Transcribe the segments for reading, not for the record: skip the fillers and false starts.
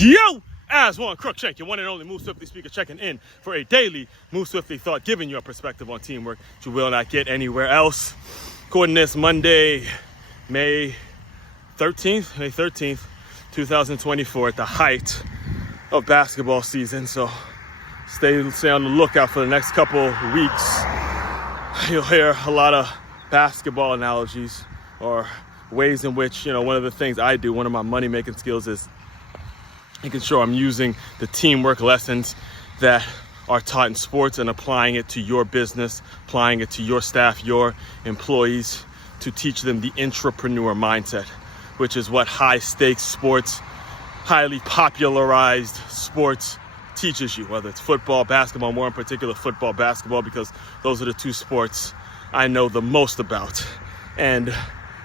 Yo! Aswand, Cruickshank, your one and only Move Swiftly speaker, checking in for a daily Move Swiftly thought, giving you a perspective on teamwork that you will not get anywhere else. Recording this Monday, May 13th, 2024, at the height of basketball season. So stay on the lookout for the next couple weeks. You'll hear a lot of basketball analogies or ways in which, one of the things I do, one of my money-making skills is making sure I'm using the teamwork lessons that are taught in sports and applying it to your business, applying it to your staff, your employees, to teach them the intrapreneur mindset, which is what high-stakes sports, highly popularized sports teaches you, whether it's football, basketball, more in particular football, basketball, because those are the two sports I know the most about. And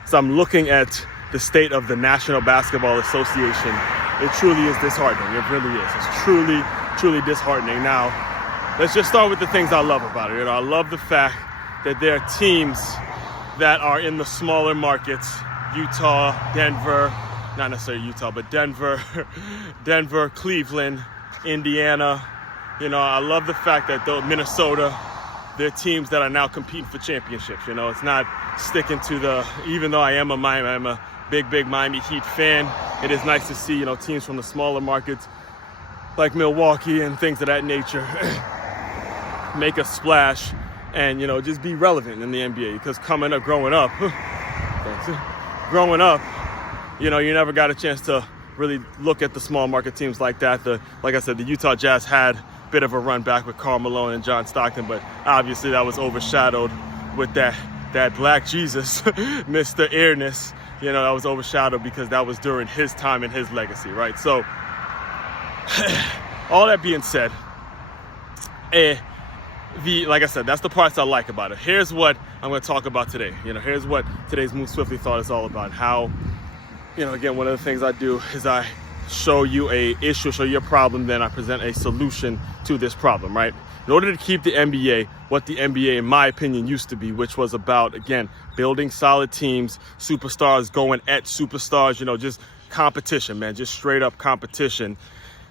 so I'm looking at the state of the National Basketball Association. It truly is disheartening. It really is. It's truly, truly disheartening. Now, let's just start with the things I love about it. I love the fact that there are teams that are in the smaller markets, Utah, Denver, not necessarily Utah, but Denver, Cleveland, Indiana. I love the fact that Minnesota, they're teams that are now competing for championships. It's not sticking to even though I'm a big Miami Heat fan, it is nice to see, teams from the smaller markets like Milwaukee and things of that nature make a splash and, just be relevant in the NBA. Because growing up, you never got a chance to really look at the small market teams like that. Like I said, the Utah Jazz had a bit of a run back with Karl Malone and John Stockton, but obviously that was overshadowed with that Black Jesus, Mr. Airness. That was overshadowed because that was during his time and his legacy, right? So, all that being said, like I said, that's the parts I like about it. Here's what I'm going to talk about today. Here's what today's Move Swiftly thought is all about. How, again, one of the things I do is I show you a issue, show you a problem, then I present a solution to this problem, right? In order to keep the NBA what the NBA, in my opinion, used to be, which was about, again, building solid teams, superstars going at superstars, just competition, man, just straight up competition,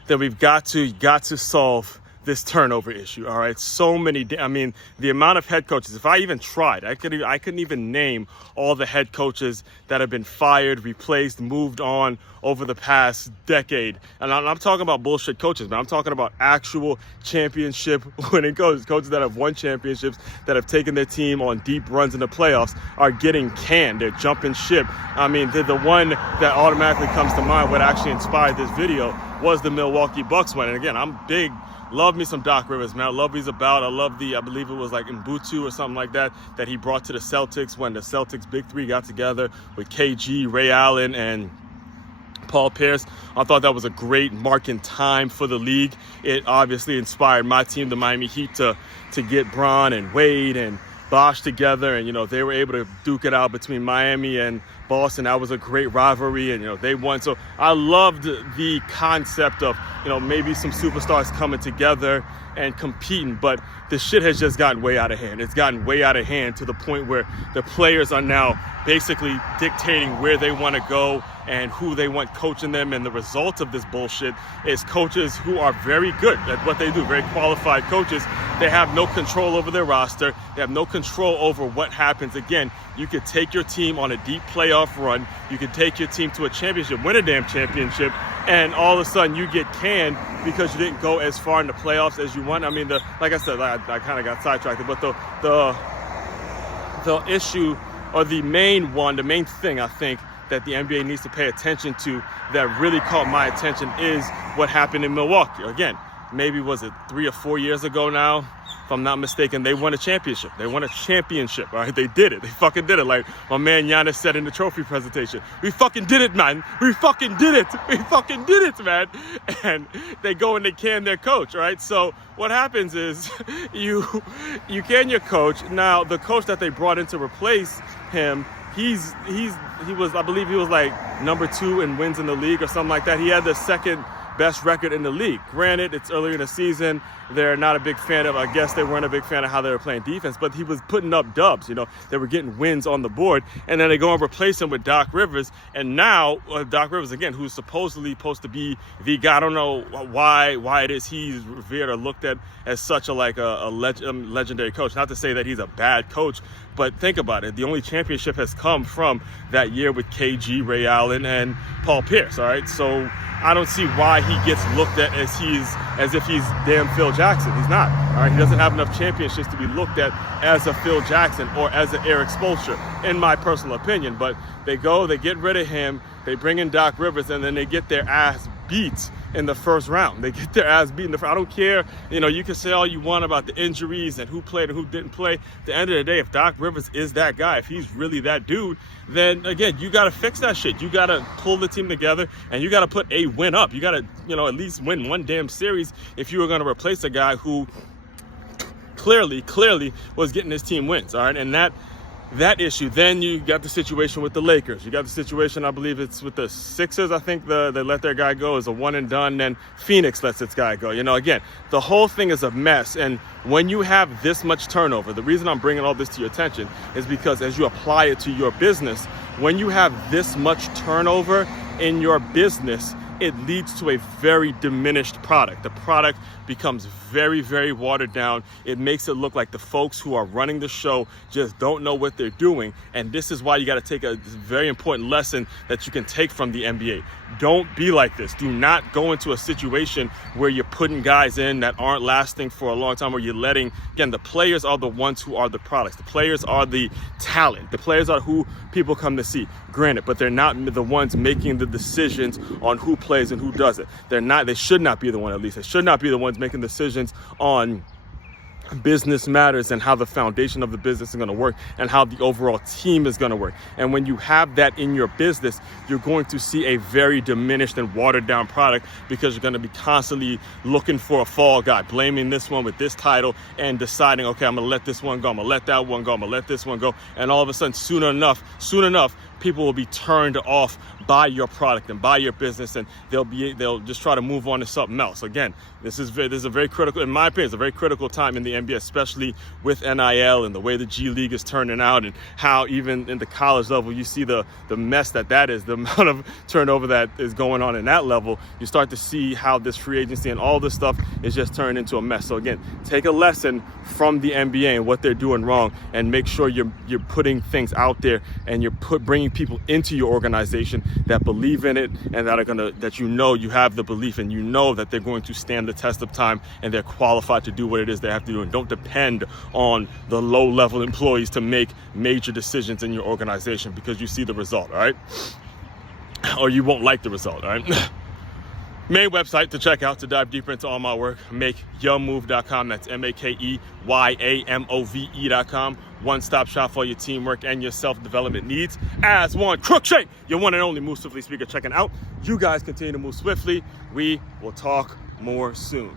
then we've got to solve this turnover issue, all right? So many, the amount of head coaches, if I even tried, I couldn't even name all the head coaches that have been fired, replaced, moved on over the past decade. And I'm talking about bullshit coaches, man. I'm talking about actual championship winning coaches that have won championships, that have taken their team on deep runs in the playoffs, are getting canned. They're jumping ship. The one that automatically comes to mind, what actually inspired this video, was the Milwaukee Bucks one. And again, I'm big. Love me some Doc Rivers, man. I love what he's about. I love I believe it was like 𝐕𝐈𝐒 or something like that he brought to the Celtics when the Celtics Big Three got together with KG, Ray Allen, and Paul Pierce. I thought that was a great mark in time for the league. It obviously inspired my team, the Miami Heat, to get Bron and Wade and Bosh together, and they were able to duke it out between Miami and Boston. That was a great rivalry, and they won. So I loved the concept of maybe some superstars coming together and competing, but the shit has just gotten way out of hand. It's gotten way out of hand to the point where the players are now basically dictating where they want to go and who they want coaching them. And the result of this bullshit is coaches who are very good at what they do, very qualified coaches. They have no control over their roster. They have no control over what happens. Again, you could take your team on a deep playoff run. You could take your team to a championship, win a damn championship, and all of a sudden you get canned because you didn't go as far in the playoffs as you want. Like I said, I kind of got sidetracked, but the issue, or the main thing I think that the NBA needs to pay attention to, that really caught my attention, is what happened in Milwaukee. Again, maybe was it 3 or 4 years ago now, if I'm not mistaken, they won a championship. All right? They did it. They fucking did it. Like my man Giannis said in the trophy presentation, we fucking did it, man. We fucking did it. We fucking did it, man. And they go and they can their coach, right? So what happens is you can your coach. Now, the coach that they brought in to replace him, he was, I believe he was like number 2 in wins in the league or something like that. He had the second best record in the league. Granted, it's earlier in the season. They're not a big fan of, I guess they weren't a big fan of how they were playing defense, but he was putting up dubs. You know, they were getting wins on the board, and then they go and replace him with Doc Rivers. And now Doc Rivers, again, who's supposedly supposed to be the guy. I don't know why it is he's revered or looked at as such a legendary coach. Not to say that he's a bad coach, but think about it. The only championship has come from that year with KG, Ray Allen, and Paul Pierce. All right, so I don't see why he gets looked at as if he's damn Phil Jackson. He's not. All right, he doesn't have enough championships to be looked at as a Phil Jackson or as an Erik Spoelstra, in my personal opinion. But they get rid of him, they bring in Doc Rivers, and then they get their ass beat in the first round. They get their ass beat in the first. I don't care. You know, you can say all you want about the injuries and who played and who didn't play. At the end of the day, if Doc Rivers is that guy, if he's really that dude, then again, you got to fix that shit. You got to pull the team together, and you got to put a win up. You got to, you know, at least win one damn series if you were going to replace a guy who clearly was getting his team wins. All right, and that issue. Then you got the situation with the Lakers. You got the situation, I believe it's with the Sixers. I think they let their guy go as a one and done. Then Phoenix lets its guy go. You know, again, the whole thing is a mess. And when you have this much turnover, the reason I'm bringing all this to your attention is because as you apply it to your business, when you have this much turnover in your business, it leads to a very diminished product. The product becomes very, very watered down. It makes it look like the folks who are running the show just don't know what they're doing. And this is why you got to take a very important lesson that you can take from the NBA. Don't be like this. Do not go into a situation where you're putting guys in that aren't lasting for a long time, where you're letting, again, the players are the ones who are the products. The players are the talent. The players are who people come to see. Granted, but they're not the ones making the decisions on who plays and who doesn't. They should not be the one, at least. They should not be the ones making decisions on business matters and how the foundation of the business is going to work and how the overall team is going to work. And when you have that in your business, you're going to see a very diminished and watered down product, because you're going to be constantly looking for a fall guy, blaming this one with this title and deciding, okay, I'm going to let this one go, I'm going to let that one go, I'm going to let this one go. And all of a sudden, soon enough, people will be turned off by your product and by your business, and they'll just try to move on to something else. Again, this is a very critical, in my opinion, it's a very critical time in the NBA, especially with NIL and the way the G League is turning out, and how even in the college level you see the mess that is, the amount of turnover that is going on in that level. You start to see how this free agency and all this stuff is just turned into a mess. So again, take a lesson from the NBA and what they're doing wrong, and make sure you're putting things out there, and you're bringing people into your organization that believe in it, and that you have the belief, and you know that they're going to stand the test of time, and they're qualified to do what it is they have to do. And don't depend on the low-level employees to make major decisions in your organization, because you see the result, all right? Or you won't like the result, all right? Main website to check out to dive deeper into all my work, MakeYourMove.com. That's MakeYamove.com. One-stop shop for your teamwork and your self-development needs. Aswand, Cruickshank, your one and only Move Swiftly speaker, checking out. You guys continue to move swiftly. We will talk more soon.